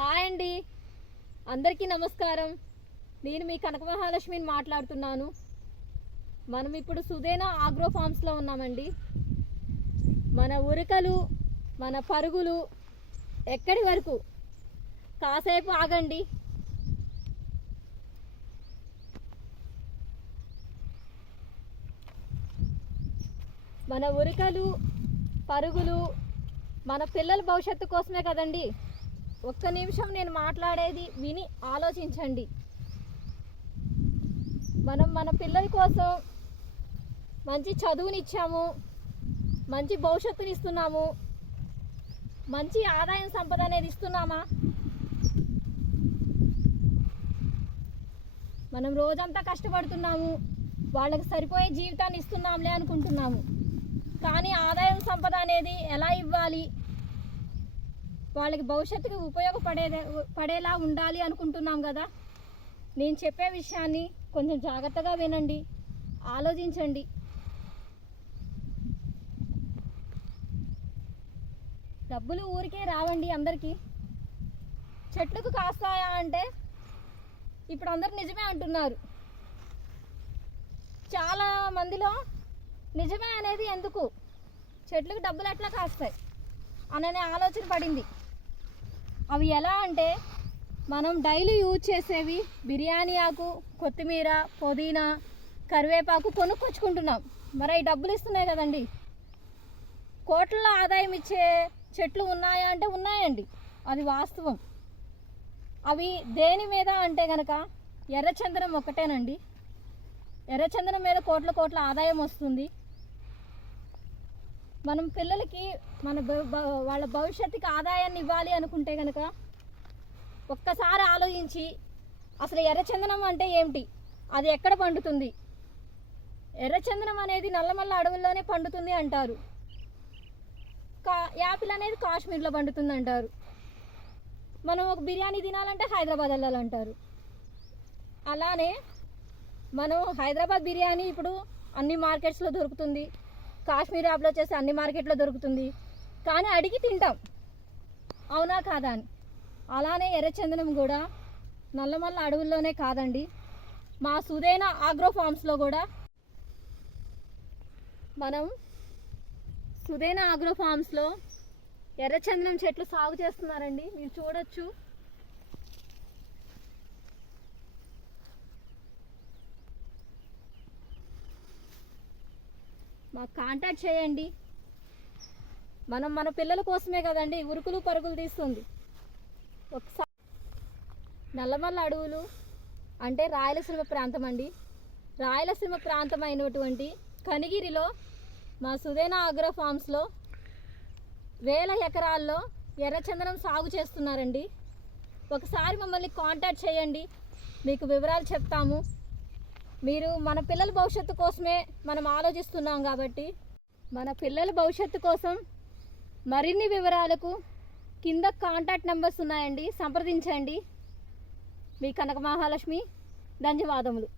Hi అండి, అందరికీ నమస్కారం. నేను మీ కనక మహాలక్ష్మిని మాట్లాడుతున్నాను. మనం ఇప్పుడు సుదేనా ఆగ్రో ఫార్మ్స్లో ఉన్నామండి. మన ఉరకలు, మన పరుగులు ఎక్కడి వరకు కాసేపు ఆగండి. మన ఉరకలు, పరుగులు మన పిల్లల భవిష్యత్తు కోసమే కదండి. ఒక్క నిమిషం నేను మాట్లాడేది విని ఆలోచించండి. మనం మన పిల్లల కోసం మంచి చదువునిచ్చాము, మంచి భవిష్యత్తుని ఇస్తున్నాము, మంచి ఆదాయం సంపద అనేది ఇస్తున్నామా? మనం రోజంతా కష్టపడుతున్నాము, వాళ్ళకి సరిపోయే జీవితాన్ని ఇస్తున్నాంలే అనుకుంటున్నాము. కానీ ఆదాయం సంపద అనేది ఎలా ఇవ్వాలి, వాళ్ళకి భవిష్యత్తుకి పడేలా ఉండాలి అనుకుంటున్నాం కదా. నేను చెప్పే విషయాన్ని కొంచెం జాగ్రత్తగా వినండి, ఆలోచించండి. డబ్బులు ఊరికే రావండి అందరికీ. చెట్లకు కాస్తాయా అంటే ఇప్పుడు అందరు నిజమే అంటున్నారు. చాలా మందిలో నిజమే అనేది ఎందుకు, చెట్లకు డబ్బులు ఎట్లా కాస్తాయి అనే ఆలోచన పడింది. అవి ఎలా అంటే మనం డైలీ యూజ్ చేసేవి బిర్యానీ ఆకు, కొత్తిమీర, పుదీనా, కరివేపాకు కొనుక్కొచ్చుకుంటున్నాం. మరి అవి డబ్బులు ఇస్తున్నాయి కదండి. కోట్లలో ఆదాయం ఇచ్చే చెట్లు ఉన్నాయా అంటే ఉన్నాయండి, అది వాస్తవం. అవి దేని మీద అంటే కనుక ఎర్రచందనం ఒక్కటేనండి. ఎర్రచందనం మీద కోట్ల ఆదాయం వస్తుంది. మనం పిల్లలకి వాళ్ళ భవిష్యత్తుకి ఆదాయాన్ని ఇవ్వాలి అనుకుంటే కనుక ఒక్కసారి ఆలోచించి అసలు ఎర్రచందనం అంటే ఏమిటి, అది ఎక్కడ పండుతుంది? ఎర్రచందనం అనేది నల్లమల్ల అడవుల్లోనే పండుతుంది అంటారు. యాపిల్ అనేది కాశ్మీర్లో పండుతుంది అంటారు. మనం ఒక బిర్యానీ తినాలంటే హైదరాబాద్ వెళ్ళాలంటారు. అలానే మనం హైదరాబాద్ బిర్యానీ ఇప్పుడు అన్ని మార్కెట్స్లో దొరుకుతుంది, కాశ్మీర్ యాప్లో వచ్చేసి అన్ని మార్కెట్లో దొరుకుతుంది. కానీ అడిగి తింటాం, అవునా కాదా అని. అలానే ఎర్రచందనం కూడా నల్లమల్ల అడవుల్లోనే కాదండి, మా సుదేనా ఆగ్రో ఫార్మ్స్లో కూడా మనం సుదేనా ఆగ్రో ఫార్మ్స్లో ఎర్రచందనం చెట్లు సాగు చేస్తున్నారండి. మీరు చూడొచ్చు. మాకు కాంటాక్ట్ చేయండి. మనం మన పిల్లల కోసమే కదండి ఉరుకులు పరుగులు తీస్తుంది. ఒకసారి నల్లమల్ల అడవులు అంటే రాయలసీమ ప్రాంతం అండి. రాయలసీమ ప్రాంతం అయినటువంటి కనిగిరిలో మా సుదేనా ఆగ్రో ఫార్మ్స్లో 1000 ఎకరాల్లో ఎర్రచందనం సాగు చేస్తున్నారండి. ఒకసారి మమ్మల్ని కాంటాక్ట్ చేయండి, మీకు వివరాలు చెప్తాము. మీరు మన పిల్లల భవిష్యత్తు కోసమే మనం ఆలోచిస్తున్నాం కాబట్టి మన పిల్లల భవిష్యత్తు కోసం మరిన్ని వివరాలకు కింద కాంటాక్ట్ నెంబర్స్ ఉన్నాయండి, సంప్రదించండి. మీ కనక మహాలక్ష్మి. ధన్యవాదములు.